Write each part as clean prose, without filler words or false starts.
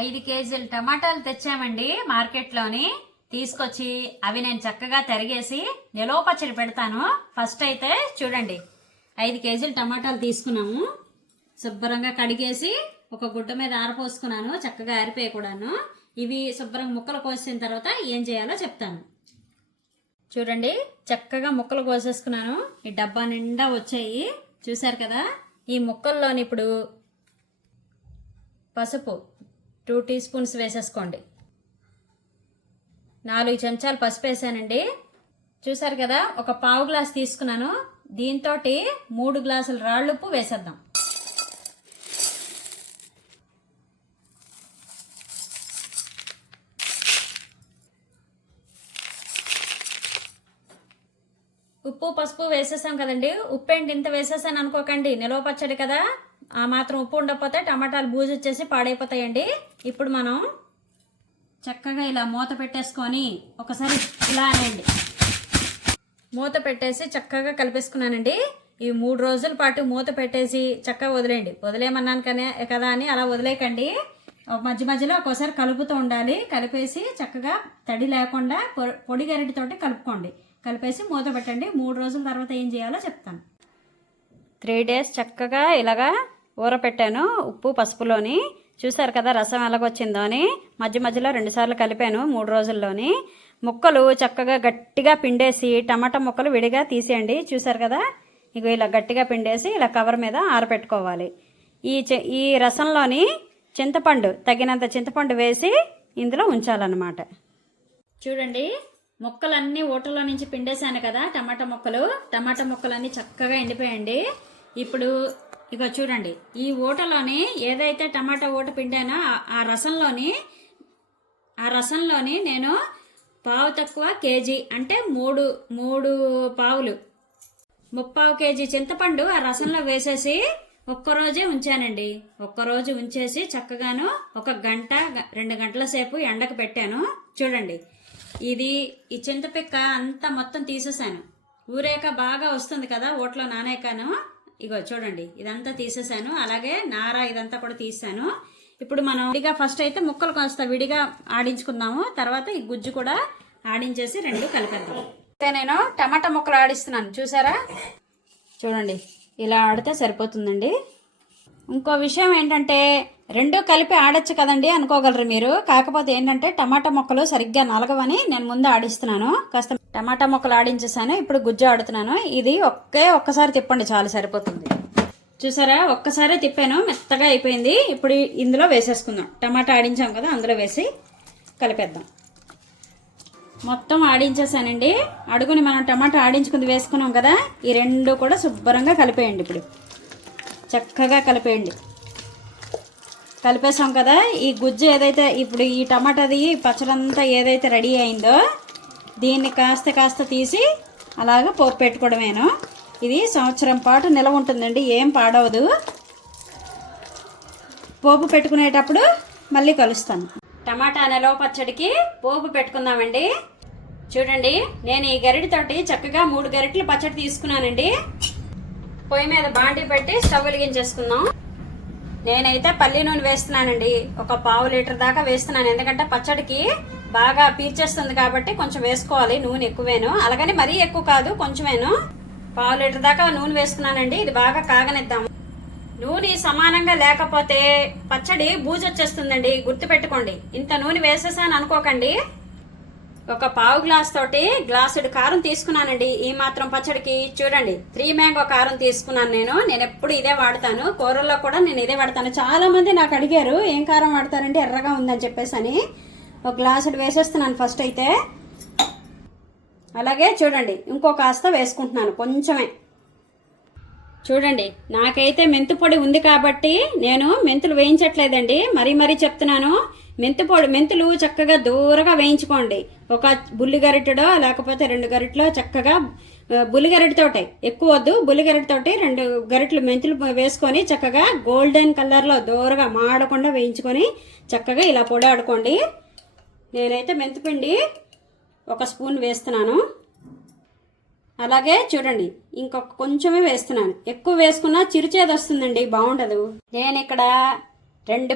5 కేజీలు టమాటాలు తెచ్చామండి మార్కెట్లోని. తీసుకొచ్చి అవి నేను చక్కగా తరిగేసి నిలవ పచ్చడి పెడతాను. ఫస్ట్ అయితే చూడండి, 5 కేజీలు టమాటాలు తీసుకున్నాము. శుభ్రంగా కడిగేసి ఒక గుడ్డ మీద ఆరపోసుకున్నాను, చక్కగా ఆరిపోయకూడాను. ఇవి శుభ్రంగా ముక్కలు కోసిన తర్వాత ఏం చేయాలో చెప్తాను. చూడండి, చక్కగా ముక్కలు కోసేసుకున్నాను. ఈ డబ్బా నిండా వచ్చాయి, చూసారు కదా. ఈ ముక్కల్లోని ఇప్పుడు పసుపు 2 టీ స్పూన్స్ వేసేసుకోండి. 4 చెంచాలు పసుపు వేసానండి. చూసారు కదా, ఒక పావు గ్లాస్ తీసుకున్నాను. దీంతో 3 గ్లాసుల రాళ్ళుప్పు వేసేద్దాం. ఉప్పు పసుపు వేసేసాం కదండి. ఉప్పు ఏంటి ఇంత వేసేసాను అనుకోకండి, నిలవ పచ్చడి కదా, ఆ మాత్రం ఉప్పు ఉండకపోతే టమాటాలు బూజు వచ్చేసి పాడైపోతాయండి. ఇప్పుడు మనం చక్కగా ఇలా మూత పెట్టేసుకొని ఒకసారి ఇలా అనండి. మూత పెట్టేసి చక్కగా కలిపేసుకున్నానండి. ఈ 3 రోజుల పాటు మూత పెట్టేసి చక్కగా వదిలేయండి. వదిలేయమన్నాను కదా అని అలా వదిలేయకండి. మధ్య మధ్యలో ఒక్కోసారి కలుపుతూ ఉండాలి. కలిపేసి చక్కగా తడి లేకుండా పొడి గరిటెతోటి కలుపుకోండి. కలిపేసి మూత పెట్టండి. 3 రోజుల తర్వాత ఏం చేయాలో చెప్తాను. 3 డేస్ చక్కగా ఇలాగా ఊరపెట్టాను ఉప్పు పసుపులోని. చూసారు కదా రసం ఎలాగొచ్చిందో అని. మధ్య మధ్యలో 2 సార్లు కలిపాను 3 రోజుల్లోని. ముక్కలు చక్కగా గట్టిగా పిండేసి టమాటా ముక్కలు విడిగా తీసేయండి. చూసారు కదా, ఇక ఇలా గట్టిగా పిండేసి ఇలా కవర్ మీద ఆరపెట్టుకోవాలి. ఈ రసంలోని చింతపండు, తగినంత చింతపండు వేసి ఇందులో ఉంచాలన్నమాట. చూడండి, ముక్కలన్నీ ఊటలో నుంచి పిండేశాను కదా, టమాటా ముక్కలన్నీ చక్కగా ఎండిపోయండి. ఇప్పుడు ఇక చూడండి, ఈ ఊటలోని ఏదైతే టమాటా ఊట పిండానో ఆ రసంలోని నేను పావు తక్కువ కేజీ అంటే 3 పావులు 3/4 కేజీ చింతపండు ఆ రసంలో వేసేసి ఒక్కరోజే ఉంచానండి. ఒక్కరోజు ఉంచేసి చక్కగాను 1 గంట 2 గంటల సేపు ఎండకు పెట్టాను. చూడండి, ఈ చింతపిక్క అంతా మొత్తం తీసేసాను. ఊరేక బాగా వస్తుంది కదా ఓట్లో నానేకాను. ఇగో చూడండి, ఇదంతా తీసేసాను. అలాగే నార ఇదంతా కూడా తీసాను. ఇప్పుడు మనం విడిగా ఫస్ట్ అయితే ముక్కలు కాస్త విడిగా ఆడించుకుందాము. తర్వాత ఈ గుజ్జు కూడా ఆడించేసి 2 కలిపేద్దాం. అయితే నేను టమాటా ముక్కలు ఆడిస్తున్నాను, చూసారా. చూడండి, ఇలా ఆడితే సరిపోతుందండి. ఇంకో విషయం ఏంటంటే 2 కలిపి ఆడచ్చు కదండి అనుకోగలరు మీరు. కాకపోతే ఏంటంటే టమాటా ముక్కలు సరిగ్గా నలగవని నేను ముందు ఆడిస్తున్నాను. కాస్త టమాటా ముక్కలు ఆడించేసాను. ఇప్పుడు గుజ్జు ఆడుతున్నాను. ఇది ఒక్కసారి తిప్పండి చాలు, సరిపోతుంది. చూసారా, ఒక్కసారి తిప్పాను, మెత్తగా అయిపోయింది. ఇప్పుడు ఇందులో వేసేసుకుందాం. టమాటా ఆడించాం కదా, అందులో వేసి కలిపేద్దాం. మొత్తం ఆడించేసానండి. అడుగుని మనం టమాటా ఆడించుకుంది వేసుకున్నాం కదా, ఈ 2 కూడా శుభ్రంగా కలిపేయండి. ఇప్పుడు చక్కగా కలిపేయండి. కలిపేసాం కదా, ఈ గుజ్జు ఏదైతే ఇప్పుడు ఈ టమాటాది పచ్చడంతా ఏదైతే రెడీ అయిందో దీన్ని కాస్త తీసి అలాగ పోపు పెట్టుకోవడమేను. ఇది సంవత్సరం పాటు నిలవ ఉంటుందండి, ఏం పాడవదు. పోపు పెట్టుకునేటప్పుడు మళ్ళీ కలుస్తాను. టమాటా నిలవ పచ్చడికి పోపు పెట్టుకుందామండి. చూడండి, నేను ఈ గరిటెతోటి చక్కగా 3 గరిటెలు పచ్చడి తీసుకున్నానండి. పొయ్యి మీద బాండీ పెట్టి స్టవ్ వెలిగించేసుకుందాం. నేనైతే పల్లి నూనె వేస్తున్నానండి. 1 పావు లీటర్ దాకా వేస్తున్నాను. ఎందుకంటే పచ్చడికి బాగా పీల్చేస్తుంది కాబట్టి కొంచెం వేసుకోవాలి నూనె ఎక్కువేను. అలాగని మరీ ఎక్కువ కాదు, కొంచెమేను. పావు లీటర్ దాకా నూనె వేసుకున్నానండి. ఇది బాగా కాగనిద్దాం. నూనె సమానంగా లేకపోతే పచ్చడి బూజు వచ్చేస్తుందండి, గుర్తుపెట్టుకోండి. ఇంత నూనె వేసేసాను అనుకోకండి. 1 పావు గ్లాస్ తోటి గ్లాసుడు కారం తీసుకున్నానండి ఈ మాత్రం పచ్చడికి. చూడండి, 3 మ్యాంగో కారం తీసుకున్నాను నేను ఎప్పుడు ఇదే వాడతాను. కూరల్లో కూడా నేను ఇదే వాడతాను. చాలా మంది నాకు అడిగారు ఏం కారం వాడతారంటే ఎర్రగా ఉందని చెప్పేసి అని. 1 గ్లాసుడు వేసేస్తున్నాను ఫస్ట్ అయితే. అలాగే చూడండి, ఇంకో కాస్త వేసుకుంటున్నాను కొంచెమే. చూడండి, నాకైతే మెంతు పొడి ఉంది కాబట్టి నేను మెంతులు వేయించట్లేదండి. మరీ చెప్తున్నాను. మెంతులు చక్కగా దూరగా వేయించుకోండి. 1 బుల్లి గరిటెడో లేకపోతే 2 గరిటెలో చక్కగా బుల్లి గరిటెతోటే, ఎక్కువ వద్దు, బుల్లి గరిటెతోటి 2 గరిటెలు మెంతులు వేసుకొని చక్కగా గోల్డెన్ కలర్లో దూరగా మాడకుండా వేయించుకొని చక్కగా ఇలా పొడి ఆడుకోండి. నేనైతే మెంతిపిండి 1 స్పూన్ వేస్తున్నాను. అలాగే చూడండి ఇంకొక కొంచెమే వేస్తున్నాను. ఎక్కువ వేసుకున్నా చిరుచేది వస్తుందండి, బాగుండదు. నేను ఇక్కడ 2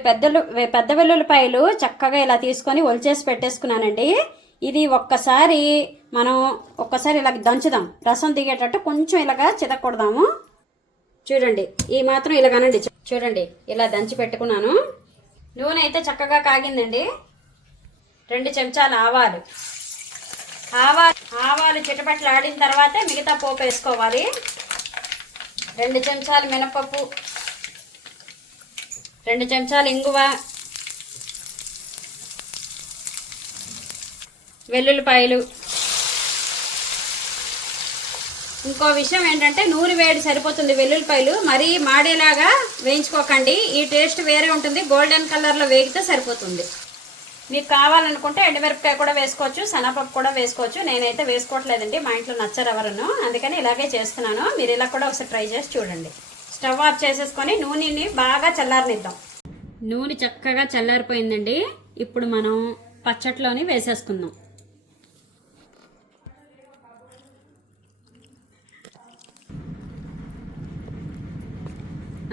పెద్ద వెల్లుల్లిపాయలు చక్కగా ఇలా తీసుకొని ఒలిచేసి పెట్టేసుకున్నానండి. ఇది ఒక్కసారి ఇలా దంచుదాం. రసం దిగేటట్టు కొంచెం ఇలాగా చితకూడదాము. చూడండి, ఈ మాత్రం ఇలాగనండి. చూడండి, ఇలా దంచి పెట్టుకున్నాను. నూనె అయితే చక్కగా కాగిందండి. 2 చెంచాలు ఆవాలు చిటపట్లు ఆడిన తర్వాతే మిగతా పోపు వేసుకోవాలి. 2 చెంచాలు మినపప్పు, 2 చెంచాలు ఇంగువ, వెల్లుల్లిపాయలు. ఇంకో విషయం ఏంటంటే నూనె వేడి సరిపోతుంది. వెల్లుల్లిపాయలు మరీ మాడేలాగా వేయించుకోకండి. ఈ టేస్ట్ వేరే ఉంటుంది. గోల్డెన్ కలర్లో వేగితే సరిపోతుంది. మీకు కావాలనుకుంటే ఎండుమిరపకాయ కూడా వేసుకోవచ్చు, శనగపప్పు కూడా వేసుకోవచ్చు. నేనైతే వేసుకోవట్లేదండి, మా ఇంట్లో నచ్చరు ఎవరును, అందుకని ఇలాగే చేస్తున్నాను. మీరు ఇలా కూడా ఒకసారి ట్రై చేసి చూడండి. స్టవ్ ఆఫ్ చేసేసుకొని నూనెని బాగా చల్లారనిద్దాం. నూనె చక్కగా చల్లారిపోయిందండి. ఇప్పుడు మనం పచ్చట్లోని వేసేసుకుందాం.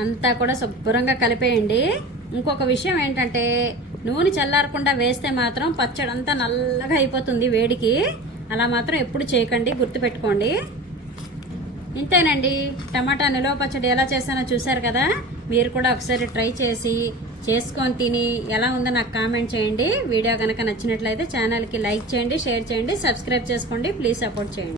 అంతా కూడా శుభ్రంగా కలిపేయండి. ఇంకొక విషయం ఏంటంటే నూనె చల్లారకుండా వేస్తే మాత్రం పచ్చడి అంతా నల్లగా అయిపోతుంది వేడికి. అలా మాత్రం ఎప్పుడు చేయకండి, గుర్తుపెట్టుకోండి. ఇంతేనండి, టమాటా నిలువ పచ్చడి ఎలా చేశానో చూసారు కదా. మీరు కూడా ఒకసారి ట్రై చేసి చేసుకొని తిని ఎలా ఉందో నాకు కామెంట్ చేయండి. వీడియో కనుక నచ్చినట్లయితే ఛానల్కి లైక్ చేయండి, షేర్ చేయండి, సబ్స్క్రైబ్ చేసుకోండి. ప్లీజ్ సపోర్ట్ చేయండి.